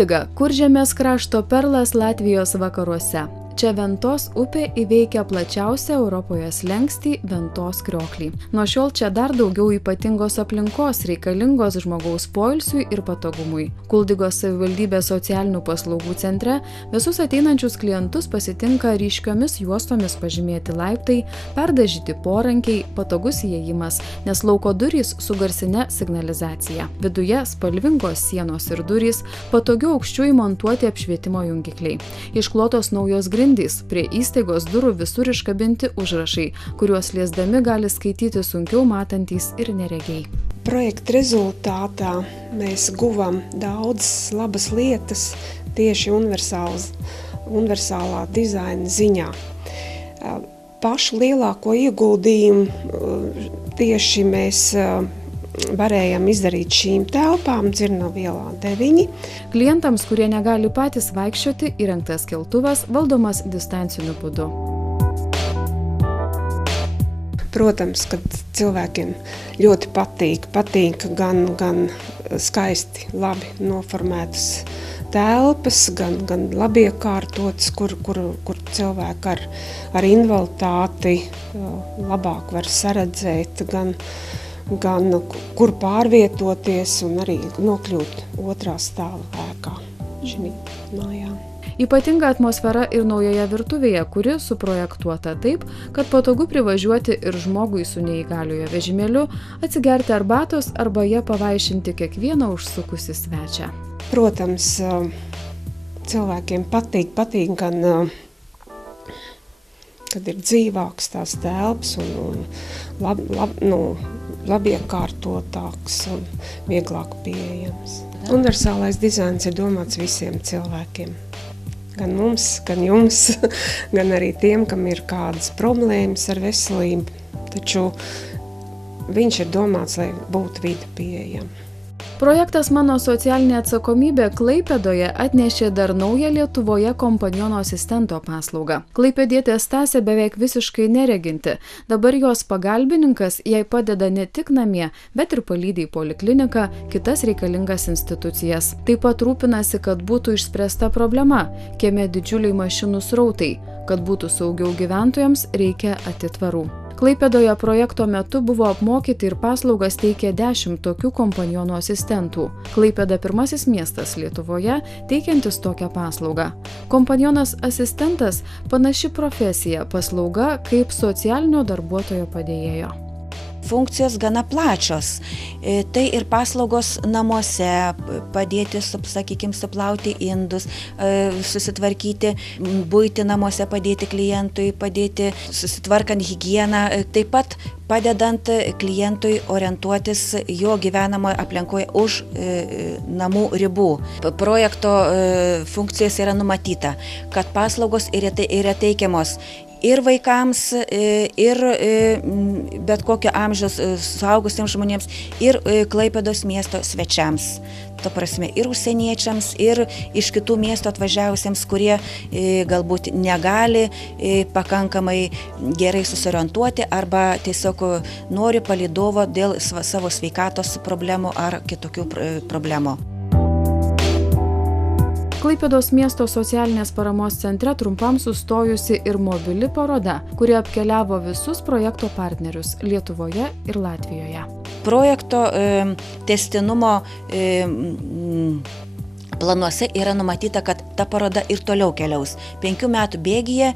Kuldiga – Kuržemės krašto perlas Latvijos vakaruose. Čia Ventos upė įveikia plačiausią Europoje slenkstį Ventos krioklį. Nuo šiol čia dar daugiau ypatingos aplinkos reikalingos žmogaus poilsiui ir patogumui. Kuldigos savivaldybės socialinių paslaugų centre visus ateinančius klientus pasitinka ryškiomis juostomis pažymėti laiptai, perdažyti porankiai, patogus įėjimas, nes lauko durys su garsine signalizacija. Viduje spalvingos sienos ir durys, patogiu aukščiu įmontuoti apšvietimo jungikliai. Išklotos naujos grindys, prie įstaigos durų visur iškabinti užrašai, kuriuos liesdami gali skaityti sunkiau matantys ir neregiai. Projekta rezultātā mēs guvam daudzas labas lietas tieši universālā dizaina ziņā. Pašu lielāko ieguldījumu tieši mēs varējām izdarīt šīm telpām Dzirnavu ielā 9. Klientams, kurie negali patys vaikščioti, įrengtas keltuvas valdomas distanciniu būdu. Protams, kad cilvēkiem ļoti patīk gan skaisti, labi noformētas telpas, gan labi iekārtotas, kur cilvēki ar invaliditāti labāk var saredzēt, gan kur pārvietoties un arī nokļūt otrā stāva ēkā šī mājā. Ypatinga atmosfera ir naujoje virtuvėje, kuri suprojektuota taip, kad patogu privažiuoti ir žmogui su neįgaliojo vežimėliu, atsigerti arbatos arba ją pavaišinti kiekvieną užsukusi svečią. Protams, cilvēkiem patīk gan kad ir dzīvāks tās telpas un labi iekārtotāks un vieglāk pieejams. Universālais dizains ir domāts visiem cilvēkiem. Gan mums, gan jums, gan arī tiem, kam ir kādas problēmas ar veselību. Taču viņš ir domāts, lai būtu vide pieejama. Projektas Mano socialinė atsakomybė Klaipėdoje atnešė dar naują Lietuvoje kompaniono asistento paslaugą. Klaipėdietė Stasė beveik visiškai nereginti. Dabar jos pagalbininkas jai padeda ne tik namie, bet ir palydi į polikliniką, kitas reikalingas institucijas. Taip pat rūpinasi, kad būtų išspręsta problema, kieme didžiuliai mašinų srautai. Kad būtų saugiau gyventojams, reikia atitvarų. Klaipėdoje projekto metu buvo apmokyti ir paslaugas teikė 10 tokių kompanionų asistentų. Klaipėda pirmasis miestas Lietuvoje teikiantis tokią paslaugą. Kompanionas asistentas panaši profesija, paslauga kaip socialinio darbuotojo padėjėjo. Funkcijos gana plačios. Tai ir paslaugos namuose, padėti, suplauti indus, susitvarkyti buitį namuose, padėti klientui, padėti susitvarkant higieną, taip pat padedant klientui orientuotis jo gyvenamoje aplinkoje už namų ribų. Projekto funkcijos yra numatyta, kad paslaugos yra teikiamos ir vaikams, ir bet kokio amžiaus suaugusiems žmonėms, ir Klaipėdos miesto svečiams. To prasme, ir užsieniečiams, ir iš kitų miestų atvažiavusiems, kurie galbūt negali pakankamai gerai susiorientuoti arba tiesiog nori palydovo dėl savo sveikatos problemų ar kitokių problemų. Klaipėdos miesto socialinės paramos centre trumpam sustojusi ir mobili paroda, kuri apkeliavo visus projekto partnerius Lietuvoje ir Latvijoje. Projekto tęstinumo planuose yra numatyta, kad ta paroda ir toliau keliaus. 5 metų bėgyje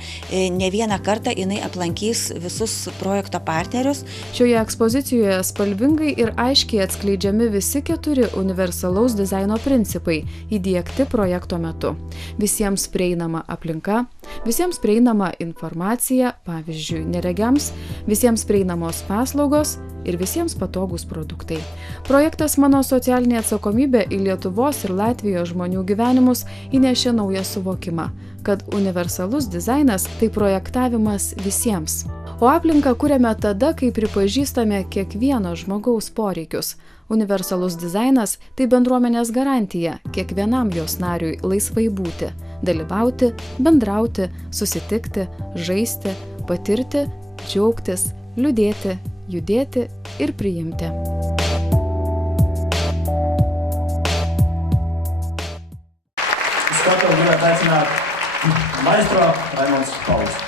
ne vieną kartą jinai aplankys visus projekto partnerius. Šioje ekspozicijoje spalvingai ir aiškiai atskleidžiami visi 4 universalaus dizaino principai įdiegti projekto metu. Visiems prieinama aplinka, visiems prieinama informacija, pavyzdžiui, neregiams, visiems prieinamos paslaugos ir visiems patogūs produktai. Projektas Mano socialinė atsakomybė į Lietuvos ir Latvijos žmonių gyvenimus įnešė naują suvokimą, kad universalus dizainas tai projektavimas visiems. O aplinką kuriame tada, kai pripažįstame kiekvieno žmogaus poreikius. Universalus dizainas tai bendruomenės garantija kiekvienam jos nariui laisvai būti, dalyvauti, bendrauti, susitikti, žaisti, patirti, džiaugtis, liūdėti, judėti ir priimti. skatuves gribētu aicināt maestro Raimonds Pauls.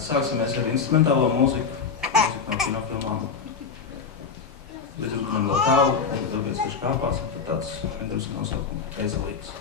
Sāksimies ar instrumentālo mūziku no kinofilmām. Līdz man vēl tālu, un tāpēc, kurš kāpās, tad tāds drusku nosaukuma Ezelīts.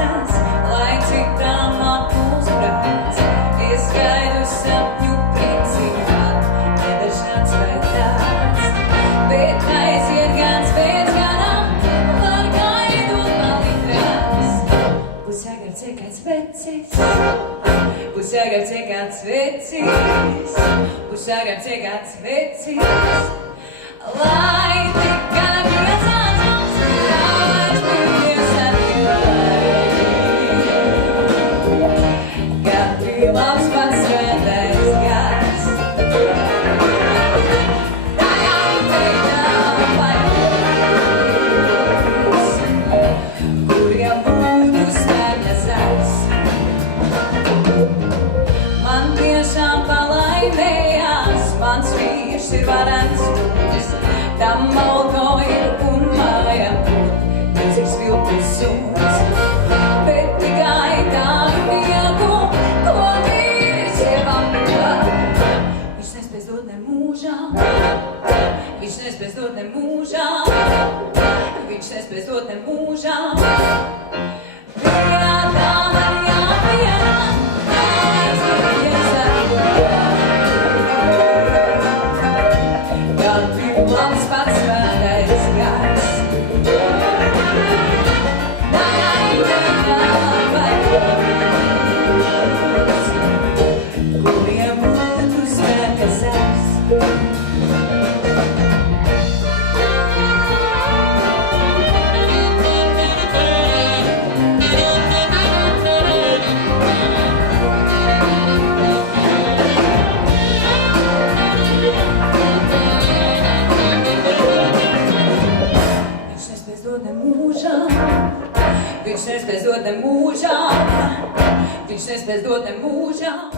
tiesas, lai cik tām apmūs prāts, ieskaidu sapņu principā, nedažāds vai tāds, bet aiziet gans pēc ganam, var gaidot palitrās. Būs jāgar ciekāds vecis, būs jāgar ciekāds vecis, būs jāgar ciekāds vecis, lai tik gan iesācams, kāds pīries atkārt. Kad bija labs pats svētais gars, tajām teiktām vairs, kuriem būtu spērņa zars. Man tiešām palaimējās, mans vīrs ir varens kungs, tam malko ir un mājām būt, līdzīgs viltus suns. Bet tikai tādu mieku, ko vīrs ievam dod, viņš nespēs dot ne mūžām, viņš nespēs dot ne mūžām, viņš nespēs dot ne mūžām. Vienā tā man jāpienā, aizies atkārt. Kad bija labs pats svētais gars, tajām teiktām vairs, kuriem būtu spēka zars. Viņš nespēs dot ne mūžām, viņš nespēs dot ne mūžām.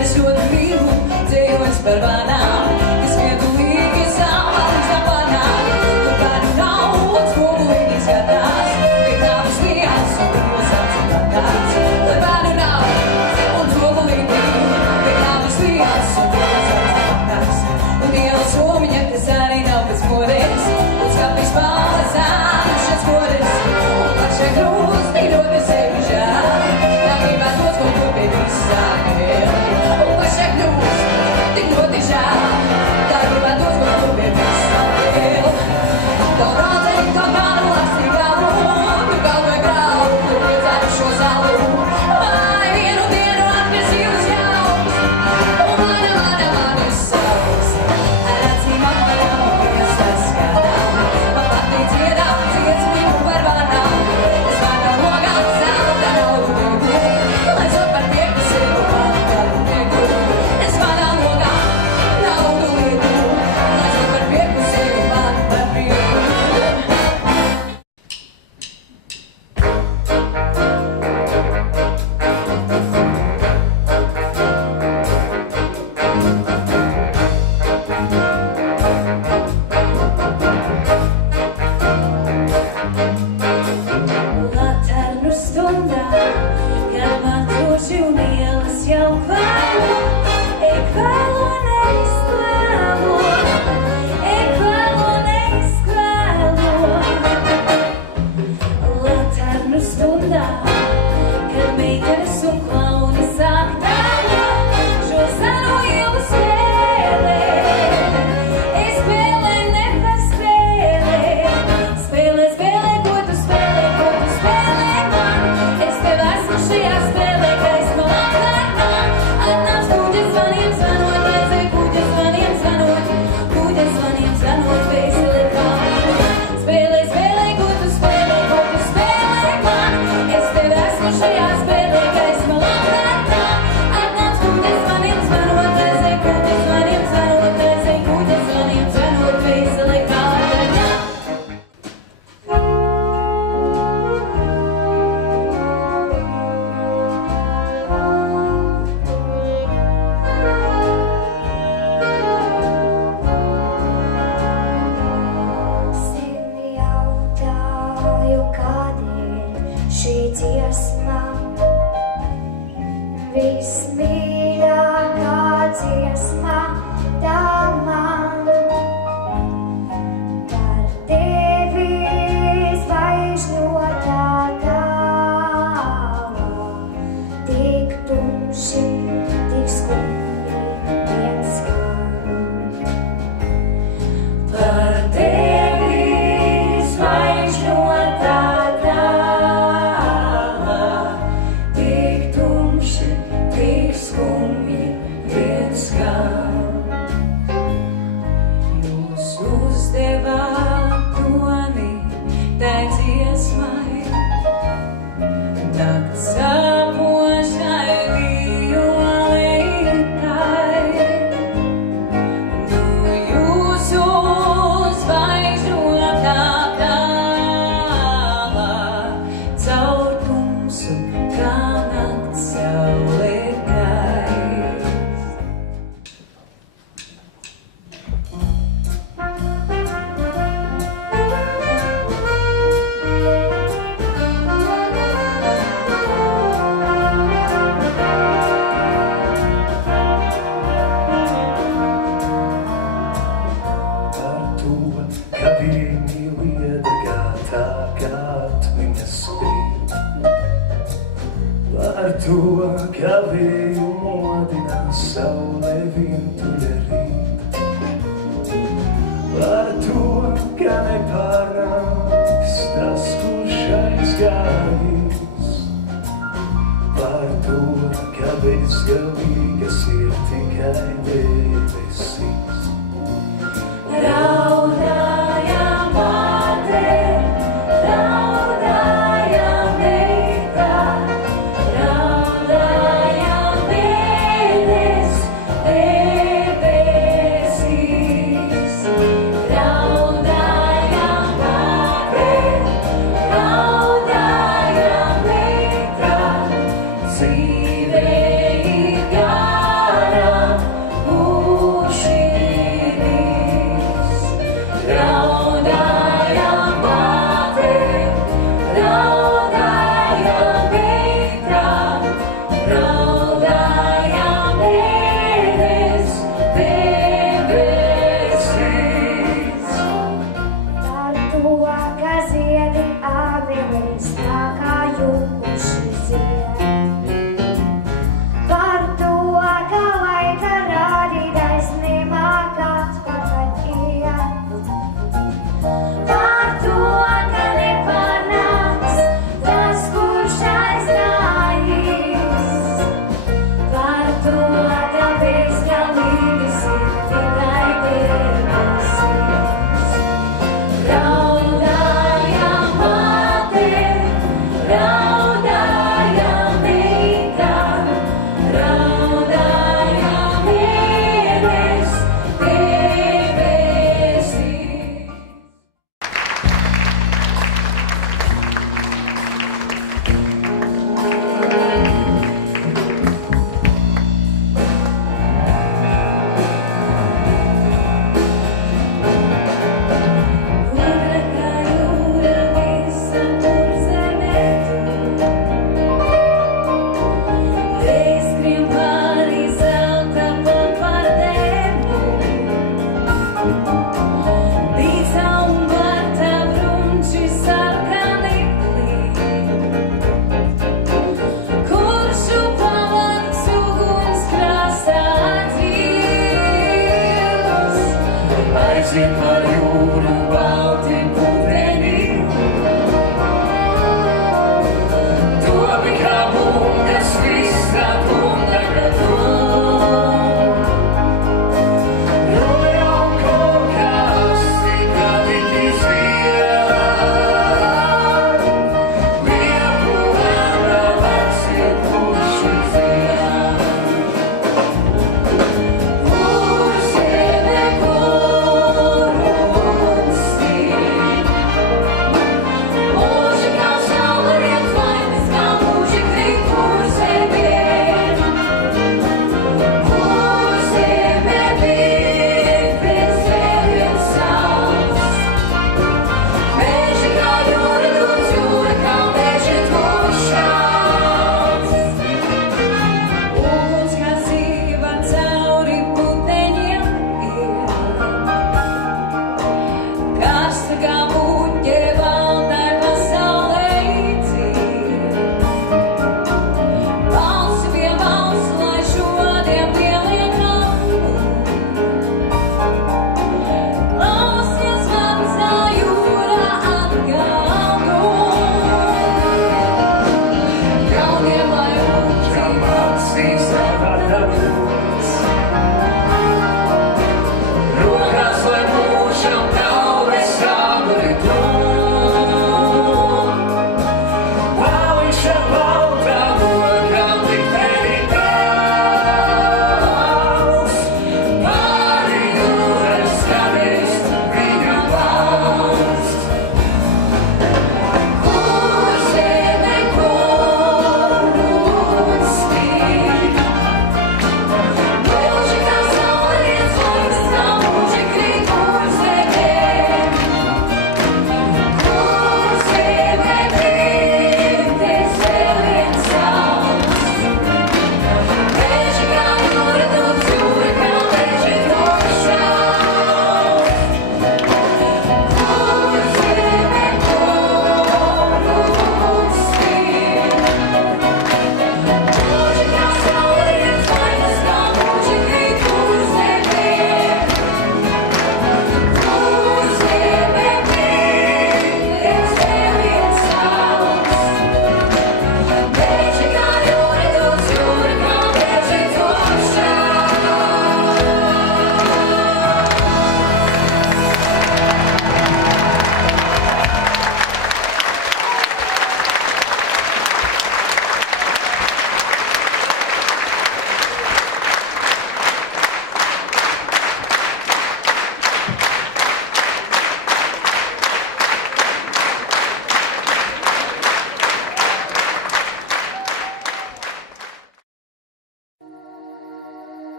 Es ļoti mīlu dzīvojums par vanām, es viedulīgi savāds zapanām, kur bērnu nav, un skobulīgi skatās, bet nāvis liels un brīvos atcīmātās. Lai bērnu nav, un skobulīgi, bet nāvis liels un brīvos atcīmātās. Un dieva somiņa, kas arī nav pēc modes, un skapis palazās šeit skodes, un pašai krusti ļoti sevi žēl, tā gribētu tos, ko kopie visākiem. Un pašai krusti tik ļoti žēl, tā gribētu tos, ko kopie visākiem. Kaut rādzei, kaut kādu lakstī galu, tu kaut vai graudu, tu priecētu šo zalu. Vai vienu dienu atgriezīju uz jauns, un mani sauc. Ar acīm apmaiņām un piestas skatām, man patīk dziedāt, dziesmību par vanām. Es vakar logām zelta naudu mīgu, lai zot par prieku sevi man kādu mīgu. Es vakar logām naudu mīgu, lai zot par prieku sevi man par prieku. Latarnu stundā, kad man troši un ielas jau kvēlo, kvēlo neizkvēlo, kvēlo neizkvēlo. Latarnu stundā, kad meitenes un klauni sāk tēlo, šo seno ielu spēlē. Es spēlē, nevar spēlē, spēlē, spēlē, ko tu spēlē man. Es tev esmu šajā spēlē, ka es no šī dziesma, vismīļākā dziesma, tā man. Par tevi zvaigžņotā tālā, tik tumši, tik skumji vien skan. Par tevi zvaigžņotā tālā, tik tumši, tik skumji vien skan. Jūs uzdevāt toni tai dziesmai, nakts sapošai violetai. Nu jūsu zvaigžņotā tālā, caur tumsu kā nakts saule gais. Par to, ka viņi liedagā tagad viņas spīd. Par to, ka viņu modina saule vientuļa rīt. Par to, ka nepārnāks tas, kurš aizgājis. Par to, ka bezgalīgas ir tikai debesis. Raudāja māte, raudāja meita, raudāja mēnes debesīs. Raudāja māte, raudāja meita, dzīve ir gara, mūžības. Raudāja māte,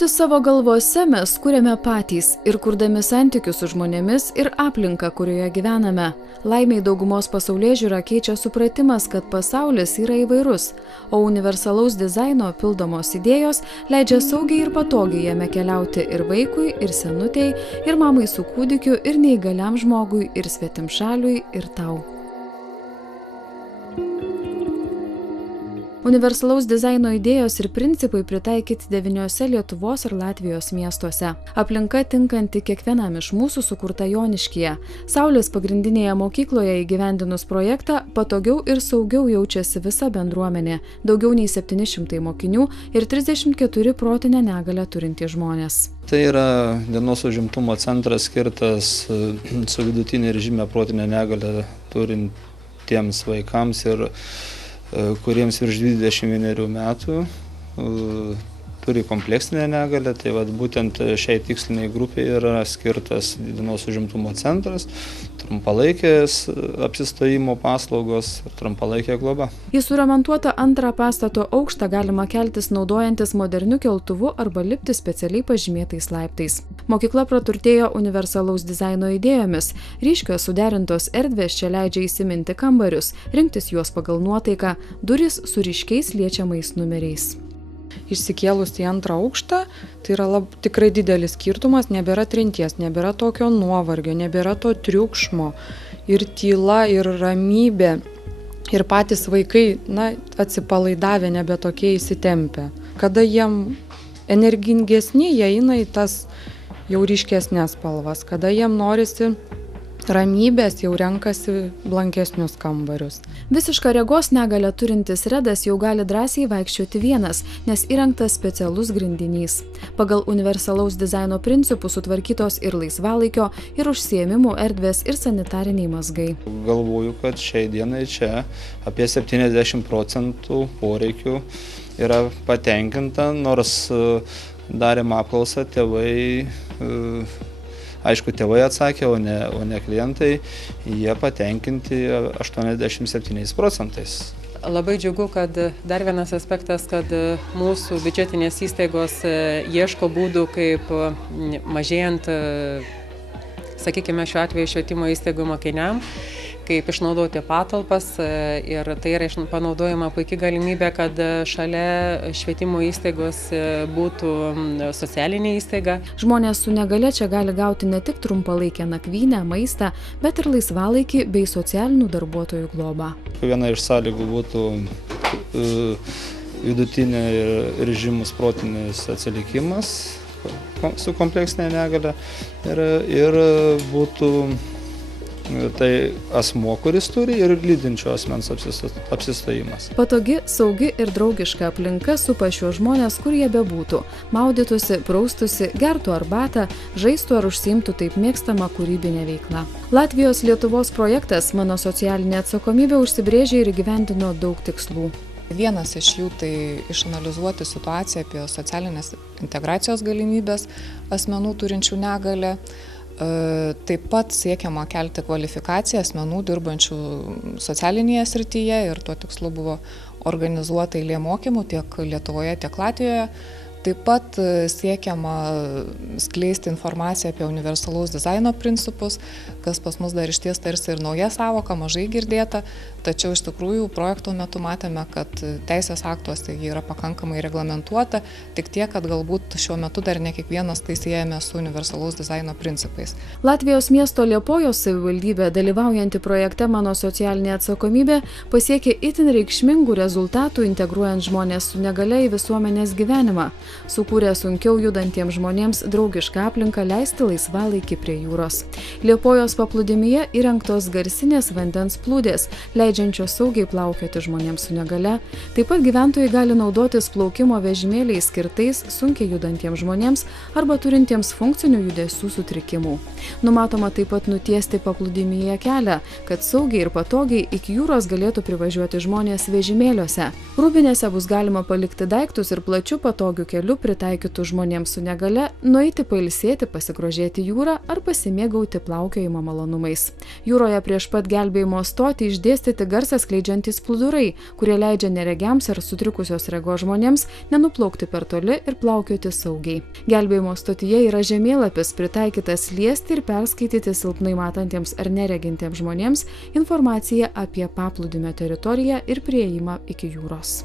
Būti savo galvose mes kuriame patys ir kurdami santykius su žmonėmis ir aplinką, kurioje gyvename. Laimiai daugumos pasaulėžiūrą keičia supratimas, kad pasaulis yra įvairus, o universalaus dizaino pildomos idėjos leidžia saugiai ir patogiai jame keliauti ir vaikui, ir senutei, ir mamai su kūdikiu, ir neįgaliam žmogui, ir svetimšaliui, ir tau. Universalaus dizaino idėjos ir principai pritaikyti 9 Lietuvos ir Latvijos miestuose. Aplinka tinkanti kiekvienam iš mūsų sukurta Joniškyje. Saulės pagrindinėje mokykloje įgyvendinus projektą patogiau ir saugiau jaučiasi visa bendruomenė, daugiau nei 700 mokinių ir 34 protinę negalią turintys žmonės. Tai yra dienos užimtumo centras skirtas su vidutinė ir žymia protinę negalią turintiems vaikams ir kuriems virš 21 metų turi kompleksinę negalią, tai būtent šiai tiksliniai grupiai yra skirtas dienos užimtumo centras, trumpalaikės apsistojimo paslaugos ir trumpalaikė globa. Į suremontuotą antrą pastato aukštą galima keltis naudojantis moderniu keltuvu arba lipti specialiai pažymėtais laiptais. Mokykla praturtėjo universalaus dizaino idėjomis. Ryškios suderintos erdvės čia leidžia įsiminti kambarius, rinktis juos pagal nuotaiką, durys su ryškiais liečiamais numeriais. Išsikėlus į antrą aukštą, tai yra tikrai didelis skirtumas, nebėra trinties, nebėra tokio nuovargio, nebėra to triukšmo ir tyla, ir ramybė, ir patys vaikai, atsipalaidavę, nebe tokie įsitempę. Kada jiem energingesni, jie eina į tas jau ryškesnės spalvas, kada jiem norisi ramybės, jau renkasi blankesnius kambarius. Visišką regos negalią turintis Redas jau gali drąsiai vaikščioti vienas, nes įrengtas specialus grindinys. Pagal universalaus dizaino principų sutvarkytos ir laisvalaikio, ir užsiėmimų erdvės, ir sanitariniai mazgai. Galvoju, kad šiai dienai čia apie 70% poreikių yra patenkinta, nors darėm apklausą tėvai. Aišku, tėvai atsakė, o ne klientai, jie patenkinti 87%. Labai džiugu, kad dar vienas aspektas, kad mūsų biudžetinės įstaigos ieško būdų, kaip mažėjant, sakykime, šiuo atveju švietimo įstaigų mokiniam, kaip išnaudoti patalpas ir tai yra panaudojama puikia galimybė, kad šalia švietimo įstaigos būtų socialinė įstaiga. Žmonės su negale čia gali gauti ne tik trumpalaikę nakvynę, maistą, bet ir laisvalaikį bei socialinių darbuotojų globą. Viena iš sąlygų būtų vidutinė ir žymus protinis atsilikimas su kompleksinė negalia ir būtų tai asmuo, kuris turi, ir lydinčio asmens apsistojimas. Patogi, saugi ir draugiška aplinka supa šiuos žmonės, kur jie bebūtų. Maudytųsi, praustusi, gertų arbatą, žaistų ar užsiimtų taip mėgstamą kūrybinę veiklą. Latvijos Lietuvos projektas Mano socialinė atsakomybė užsibrėžė ir įgyvendino daug tikslų. Vienas iš jų tai išanalizuoti situaciją apie socialinės integracijos galimybės asmenų turinčių negalią. Taip pat siekiama kelti kvalifikaciją asmenų dirbančių socialinėje srityje ir tuo tikslu buvo organizuota eilė mokymų tiek Lietuvoje, tiek Latvijoje. Taip pat siekiama skleisti informaciją apie universalaus dizaino principus, kas pas mus dar išties tarsi ir nauja savoka, mažai girdėta, tačiau iš tikrųjų projekto metu matėme, kad teisės aktuose ji yra pakankamai reglamentuota, tik tiek, kad galbūt šiuo metu dar ne kiekvienas tai siejame su universalaus dizaino principais. Latvijos miesto Liepojos savivaldybė, dalyvaujanti projekte Mano socialinė atsakomybė, pasiekė itin reikšmingų rezultatų integruojant žmonės su negale į visuomenės gyvenimą. Sukūrė sunkiau judantiems žmonėms draugišką aplinką leisti laisvalaikį prie jūros. Liepojos paplūdimyje įrengtos garsinės vandens plūdės, leidžiančios saugiai plaukioti žmonėms su negale. Taip pat gyventojai gali naudotis plaukimo vežimėliais skirtais sunkiai judantiems žmonėms arba turintiems funkcinių judesių sutrikimų. Numatoma taip pat nutiesti paplūdimyje kelią, kad saugiai ir patogiai iki jūros galėtų privažiuoti žmonės vežimėliuose. Rūbinėse bus galima palikti daiktus ir plačiu patogiu keliu takeliu pritaikytų žmonėms su negale nueiti pailsėti, pasigrožėti jūrą ar pasimėgauti plaukiojimo malonumais. Jūroje prieš pat gelbėjimo stotį išdėstyti garsą skleidžiantys plūdurai, kurie leidžia neregiams ar sutrikusios regos žmonėms nenuplaukti per toli ir plaukioti saugiai. Gelbėjimo stotyje yra žemėlapis pritaikytas liesti ir perskaityti silpnai matantiems ar neregintiems žmonėms informaciją apie paplūdimio teritoriją ir prieėjimą iki jūros.